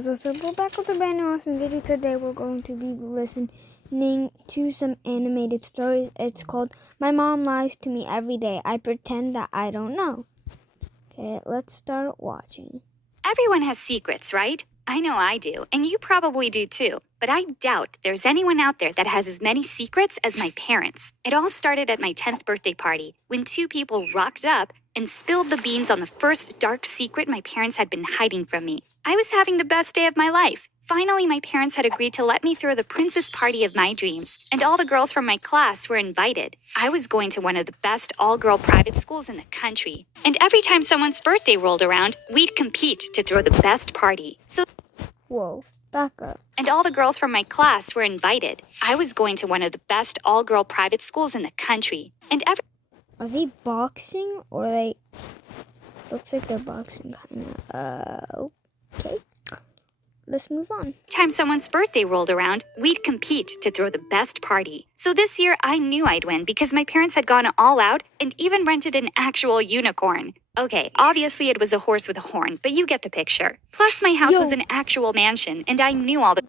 So we're back with a brand new awesome video. Today we're going to be listening to some animated stories. It's called My Mom Lies to Me Every Day. I Pretend That I Don't Know. Okay, let's start watching. Everyone has secrets, right? I know I do, and you probably do too. But I doubt there's anyone out there that has as many secrets as my parents. It all started at my 10th birthday party, when two people rocked up and spilled the beans on the first dark secret my parents had been hiding from me. I was having the best day of my life. Finally, my parents had agreed to let me throw the princess party of my dreams, and all the girls from my class were invited. I was going to one of the best all-girl private schools in the country, and every time someone's birthday rolled around, we'd compete to throw the best party. Whoa, back up. And all the girls from my class were invited. I was going to one of the best all-girl private schools in the country, and Are they boxing or they? Looks like they're boxing, kinda. Okay. Let's move on. time someone's birthday rolled around, we'd compete to throw the best party. So this year, I knew I'd win because my parents had gone all out and even rented an actual unicorn. Okay, obviously it was a horse with a horn, but you get the picture. Plus, my house was an actual mansion, and I knew all the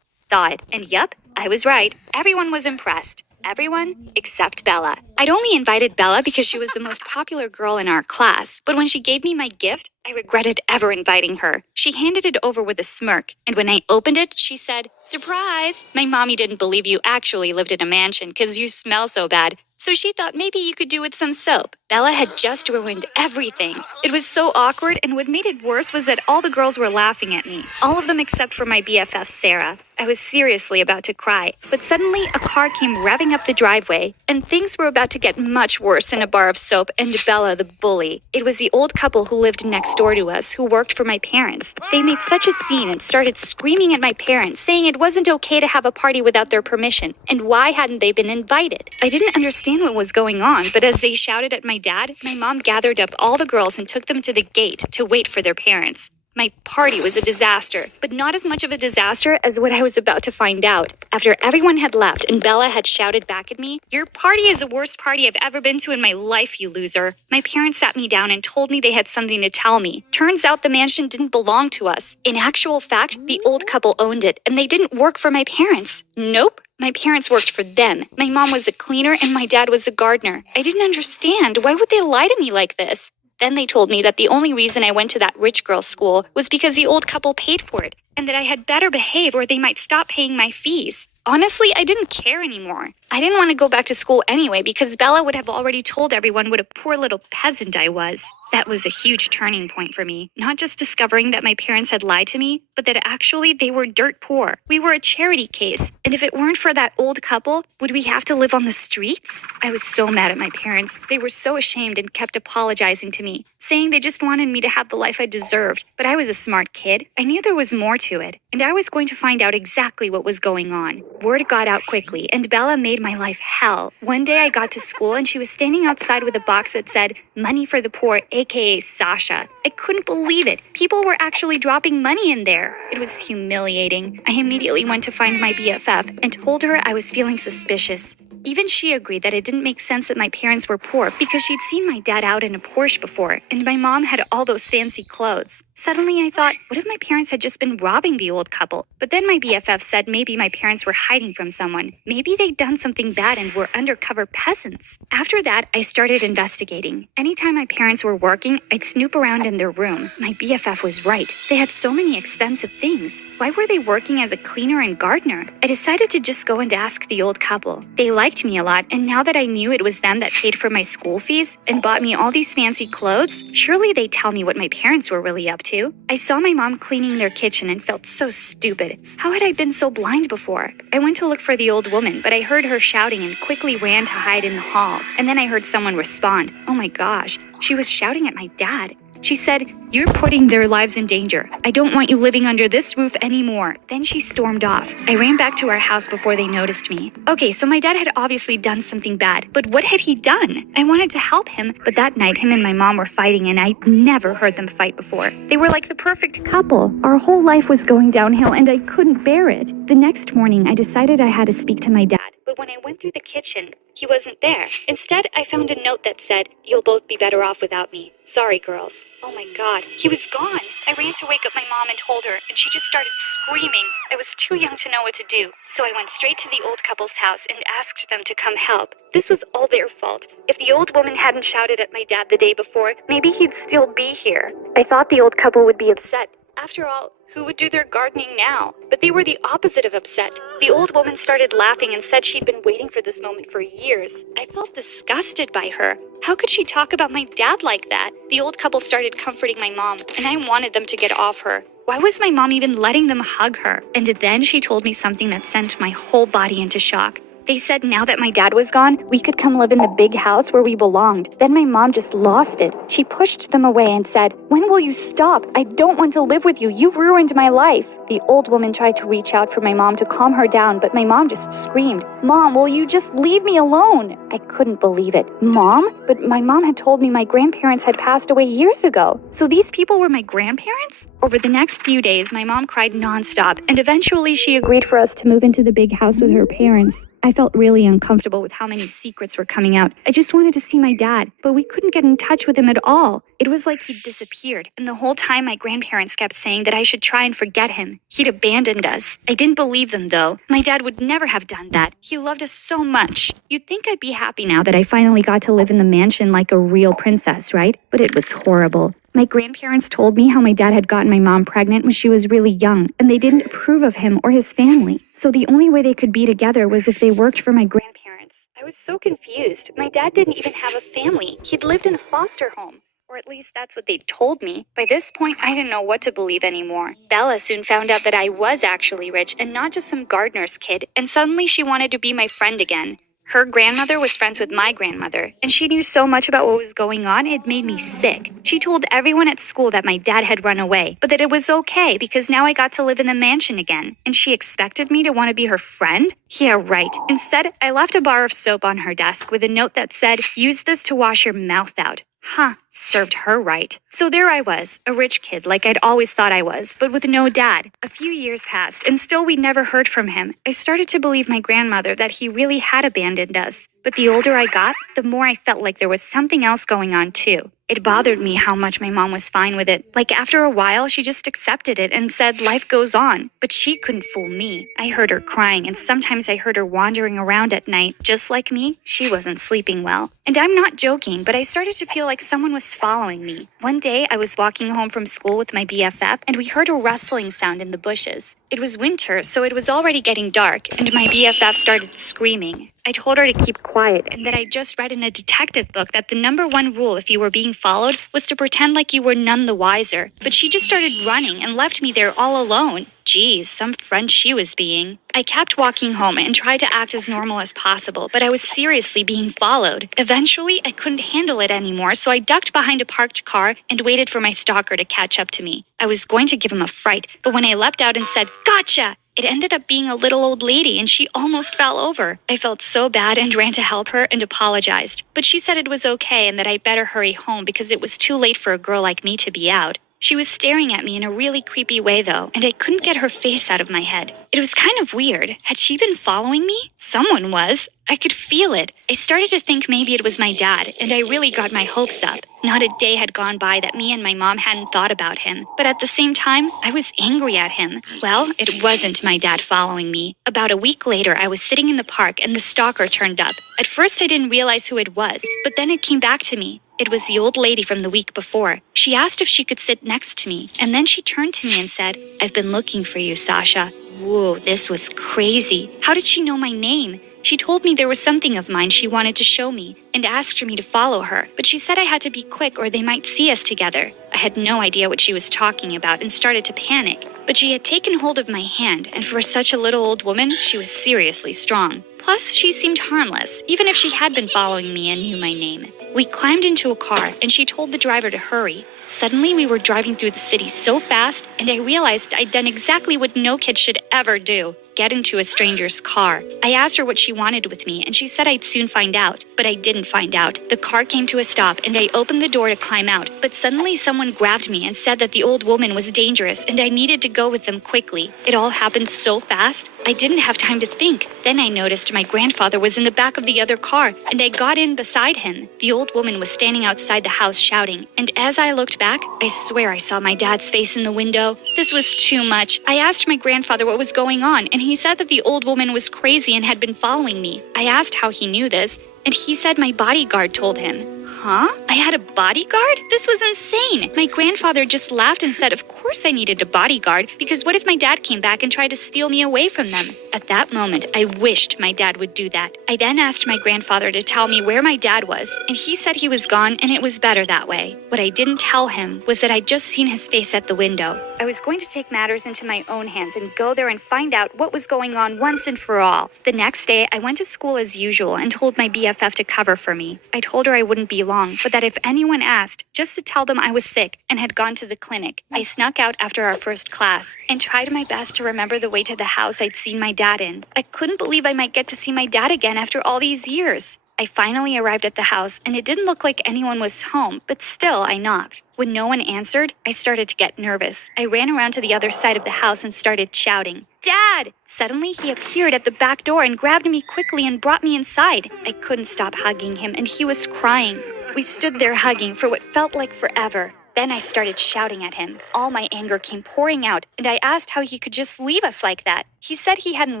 saw it. And yup, I was right. Everyone was impressed. Everyone except Bella. I'd only invited Bella because she was the most popular girl in our class, but when she gave me my gift, I regretted ever inviting her. She handed it over with a smirk, and when I opened it, she said, "Surprise! My mommy didn't believe you actually lived in a mansion because you smell so bad, so she thought maybe you could do with some soap." Bella had just ruined everything. It was so awkward, and what made it worse was that all the girls were laughing at me. All of them except for my BFF, Sarah. I was seriously about to cry, but suddenly a car came revving up the driveway, and things were about to get much worse than a bar of soap and Bella the bully. It was the old couple who lived next door to us who worked for my parents. They made such a scene and started screaming at my parents, saying it wasn't okay to have a party without their permission, and why hadn't they been invited? I didn't understand what was going on, but as they shouted at my dad, my mom gathered up all the girls and took them to the gate to wait for their parents. My party was a disaster, but not as much of a disaster as what I was about to find out. After everyone had left and Bella had shouted back at me, "Your party is the worst party I've ever been to in my life, you loser," my parents sat me down and told me they had something to tell me. Turns out the mansion didn't belong to us. In actual fact, the old couple owned it, and they didn't work for my parents. Nope. My parents worked for them. My mom was the cleaner and my dad was the gardener. I didn't understand. Why would they lie to me like this? Then they told me that the only reason I went to that rich girl's school was because the old couple paid for it, and that I had better behave or they might stop paying my fees. Honestly, I didn't care anymore. I didn't want to go back to school anyway because Bella would have already told everyone what a poor little peasant I was. That was a huge turning point for me. Not just discovering that my parents had lied to me, but that actually they were dirt poor. We were a charity case, and if it weren't for that old couple, would we have to live on the streets? I was so mad at my parents. They were so ashamed and kept apologizing to me, saying they just wanted me to have the life I deserved. But I was a smart kid. I knew there was more to it, and I was going to find out exactly what was going on. Word got out quickly, and Bella made my life hell. One day I got to school, and she was standing outside with a box that said, "Money for the Poor, aka Sasha." I couldn't believe it. People were actually dropping money in there. It was humiliating. I immediately went to find my BFF and told her I was feeling suspicious. Even she agreed that it didn't make sense that my parents were poor because she'd seen my dad out in a Porsche before, and my mom had all those fancy clothes. Suddenly I thought, what if my parents had just been robbing the old couple? But then my BFF said maybe my parents were hiding from someone. Maybe they'd done something bad and were undercover peasants. After that, I started investigating. Anytime my parents were working, I'd snoop around in their room. My BFF was right. They had so many expensive things. Why were they working as a cleaner and gardener? I decided to just go and ask the old couple. They liked me a lot, and now that I knew it was them that paid for my school fees and bought me all these fancy clothes, surely they'd tell me what my parents were really up to. I saw my mom cleaning their kitchen and felt so stupid. How had I been so blind before? I went to look for the old woman, but I heard her shouting and quickly ran to hide in the hall. And then I heard someone respond. Oh my gosh, she was shouting at my dad. She said, "You're putting their lives in danger. I don't want you living under this roof anymore." Then she stormed off. I ran back to our house before they noticed me. Okay, so my dad had obviously done something bad, but what had he done? I wanted to help him, but that night him and my mom were fighting, and I'd never heard them fight before. They were like the perfect couple. Our whole life was going downhill, and I couldn't bear it. The next morning, I decided I had to speak to my dad, but when when I went through the kitchen, he wasn't there. Instead, I found a note that said, "You'll both be better off without me. Sorry, girls." Oh my god, he was gone. I ran to wake up my mom and told her, and she just started screaming. I was too young to know what to do, so I went straight to the old couple's house and asked them to come help. This was all their fault. If the old woman hadn't shouted at my dad the day before, maybe he'd still be here. I thought the old couple would be upset. After all, who would do their gardening now? But they were the opposite of upset. The old woman started laughing and said she'd been waiting for this moment for years. I felt disgusted by her. How could she talk about my dad like that? The old couple started comforting my mom, and I wanted them to get off her. Why was my mom even letting them hug her? And then she told me something that sent my whole body into shock. They said now that my dad was gone, we could come live in the big house where we belonged. Then my mom just lost it. She pushed them away and said, "When will you stop? I don't want to live with you. You've ruined my life." The old woman tried to reach out for my mom to calm her down, but my mom just screamed, "Mom, will you just leave me alone?" I couldn't believe it. Mom? But my mom had told me my grandparents had passed away years ago. So these people were my grandparents? Over the next few days, my mom cried nonstop, and eventually she agreed for us to move into the big house with her parents. I felt really uncomfortable with how many secrets were coming out. I just wanted to see my dad, but we couldn't get in touch with him at all. It was like he'd disappeared, and the whole time my grandparents kept saying that I should try and forget him. He'd abandoned us. I didn't believe them, though. My dad would never have done that. He loved us so much. You'd think I'd be happy now that I finally got to live in the mansion like a real princess, right? But it was horrible. My grandparents told me how my dad had gotten my mom pregnant when she was really young, and they didn't approve of him or his family. So the only way they could be together was if they worked for my grandparents. I was so confused. My dad didn't even have a family. He'd lived in a foster home. Or at least that's what they'd told me. By this point, I didn't know what to believe anymore. Bella soon found out that I was actually rich and not just some gardener's kid, and suddenly she wanted to be my friend again. Her grandmother was friends with my grandmother, and she knew so much about what was going on, it made me sick. She told everyone at school that my dad had run away, but that it was okay because now I got to live in the mansion again. And she expected me to want to be her friend? Yeah, right. Instead, I left a bar of soap on her desk with a note that said, "Use this to wash your mouth out." Huh, served her right. So there I was, a rich kid like I'd always thought I was, but with no dad. A few years passed, and still we never heard from him. I started to believe my grandmother that he really had abandoned us. But the older I got, the more I felt like there was something else going on too. It bothered me how much my mom was fine with it. Like after a while, she just accepted it and said life goes on. But she couldn't fool me. I heard her crying, and sometimes I heard her wandering around at night. Just like me, she wasn't sleeping well. And I'm not joking, but I started to feel like someone was following me. One day, I was walking home from school with my BFF, and we heard a rustling sound in the bushes. It was winter, so it was already getting dark, and my BFF started screaming. I told her to keep quiet and that I just read in a detective book that the #1 rule if you were being followed was to pretend like you were none the wiser. But she just started running and left me there all alone. Geez, some friend she was being. I kept walking home and tried to act as normal as possible, but I was seriously being followed. Eventually, I couldn't handle it anymore, so I ducked behind a parked car and waited for my stalker to catch up to me. I was going to give him a fright, but when I leapt out and said, "Gotcha!" it ended up being a little old lady, and she almost fell over. I felt so bad and ran to help her and apologized. But she said it was okay and that I'd better hurry home because it was too late for a girl like me to be out. She was staring at me in a really creepy way, though, and I couldn't get her face out of my head. It was kind of weird. Had she been following me? Someone was. I could feel it. I started to think maybe it was my dad, and I really got my hopes up. Not a day had gone by that me and my mom hadn't thought about him. But at the same time, I was angry at him. Well, it wasn't my dad following me. About a week later, I was sitting in the park, and the stalker turned up. At first, I didn't realize who it was, but then it came back to me. It was the old lady from the week before. She asked if she could sit next to me, and then she turned to me and said, "I've been looking for you, Sasha." Whoa, this was crazy. How did she know my name? She told me there was something of mine she wanted to show me and asked me to follow her, but she said I had to be quick or they might see us together. I had no idea what she was talking about and started to panic, but she had taken hold of my hand, and for such a little old woman, she was seriously strong. Plus, she seemed harmless, even if she had been following me and knew my name. We climbed into a car, and she told the driver to hurry. Suddenly, we were driving through the city so fast, and I realized I'd done exactly what no kid should ever do. get into a stranger's car. I asked her what she wanted with me, and she said I'd soon find out. But I didn't find out. The car came to a stop, and I opened the door to climb out. But suddenly someone grabbed me and said that the old woman was dangerous, and I needed to go with them quickly. It all happened so fast, I didn't have time to think. Then I noticed my grandfather was in the back of the other car, and I got in beside him. The old woman was standing outside the house shouting, and as I looked back, I swear I saw my dad's face in the window. This was too much. I asked my grandfather what was going on, and he said that the old woman was crazy and had been following me. I asked how he knew this, and he said my bodyguard told him. Huh? I had a bodyguard? This was insane. My grandfather just laughed and said, of course I needed a bodyguard, because what if my dad came back and tried to steal me away from them? At that moment, I wished my dad would do that. I then asked my grandfather to tell me where my dad was, and he said he was gone and it was better that way. What I didn't tell him was that I'd just seen his face at the window. I was going to take matters into my own hands and go there and find out what was going on once and for all. The next day, I went to school as usual and told my BFF to cover for me. I told her I wouldn't be long, but that if anyone asked, just to tell them I was sick and had gone to the clinic. I snuck out after our first class and tried my best to remember the way to the house I'd seen my dad in. I couldn't believe I might get to see my dad again after all these years. I finally arrived at the house, and it didn't look like anyone was home, but still I knocked. When no one answered, I started to get nervous. I ran around to the other side of the house and started shouting, "Dad!" Suddenly, he appeared at the back door and grabbed me quickly and brought me inside. I couldn't stop hugging him, and he was crying. We stood there hugging for what felt like forever. Then I started shouting at him. All my anger came pouring out, and I asked how he could just leave us like that. He said he hadn't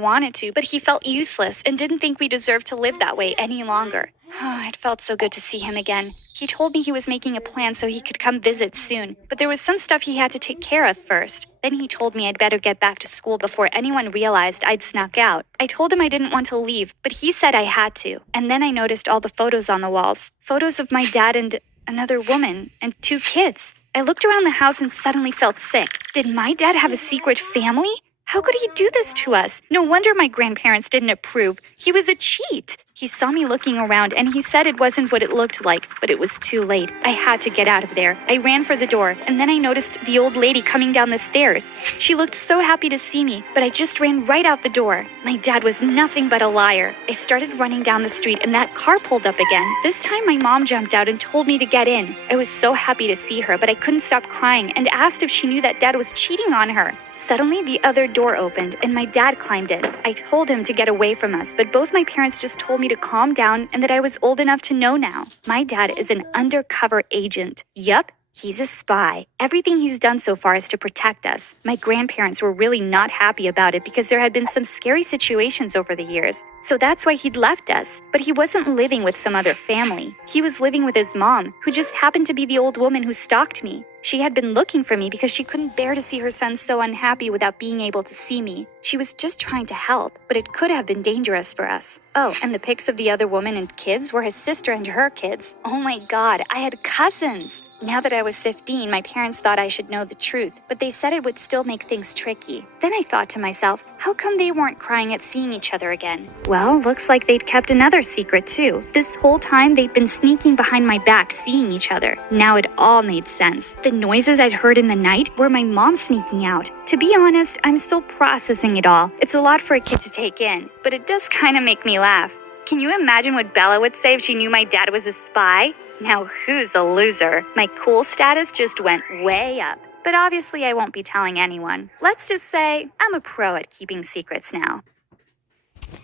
wanted to, but he felt useless and didn't think we deserved to live that way any longer. It felt so good to see him again. He told me he was making a plan so he could come visit soon, but there was some stuff he had to take care of first. Then he told me I'd better get back to school before anyone realized I'd snuck out. I told him I didn't want to leave, but he said I had to. And then I noticed all the photos on the walls. Photos of my dad and another woman and 2 kids. I looked around the house and suddenly felt sick. Did my dad have a secret family? How could he do this to us? No wonder my grandparents didn't approve. He was a cheat. He saw me looking around and he said it wasn't what it looked like, but it was too late. I had to get out of there. I ran for the door, and then I noticed the old lady coming down the stairs. She looked so happy to see me, but I just ran right out the door. My dad was nothing but a liar. I started running down the street and that car pulled up again. This time my mom jumped out and told me to get in. I was so happy to see her, but I couldn't stop crying and asked if she knew that dad was cheating on her. Suddenly, the other door opened, and my dad climbed in. I told him to get away from us, but both my parents just told me to calm down and that I was old enough to know now. My dad is an undercover agent. Yup. He's a spy. Everything he's done so far is to protect us. My grandparents were really not happy about it because there had been some scary situations over the years. So that's why he'd left us. But he wasn't living with some other family. He was living with his mom, who just happened to be the old woman who stalked me. She had been looking for me because she couldn't bear to see her son so unhappy without being able to see me. She was just trying to help, but it could have been dangerous for us. Oh, and the pics of the other woman and kids were his sister and her kids. Oh my God, I had cousins! Now that I was 15, my parents thought I should know the truth, but they said it would still make things tricky. Then I thought to myself, how come they weren't crying at seeing each other again? Well, looks like they'd kept another secret too. This whole time they'd been sneaking behind my back seeing each other. Now it all made sense. The noises I'd heard in the night were my mom sneaking out. To be honest, I'm still processing it all. It's a lot for a kid to take in, but it does kind of make me laugh. Can you imagine what Bella would say if she knew my dad was a spy? Now who's a loser? My cool status just went way up. But obviously I won't be telling anyone. Let's just say I'm a pro at keeping secrets now.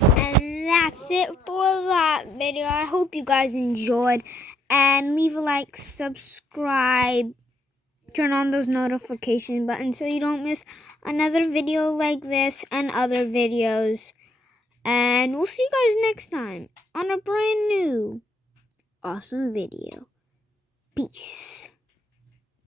And that's it for that video. I hope you guys enjoyed. And leave a like, subscribe, turn on those notification buttons so you don't miss another video like this and other videos. And we'll see you guys next time on a brand new awesome video. Peace.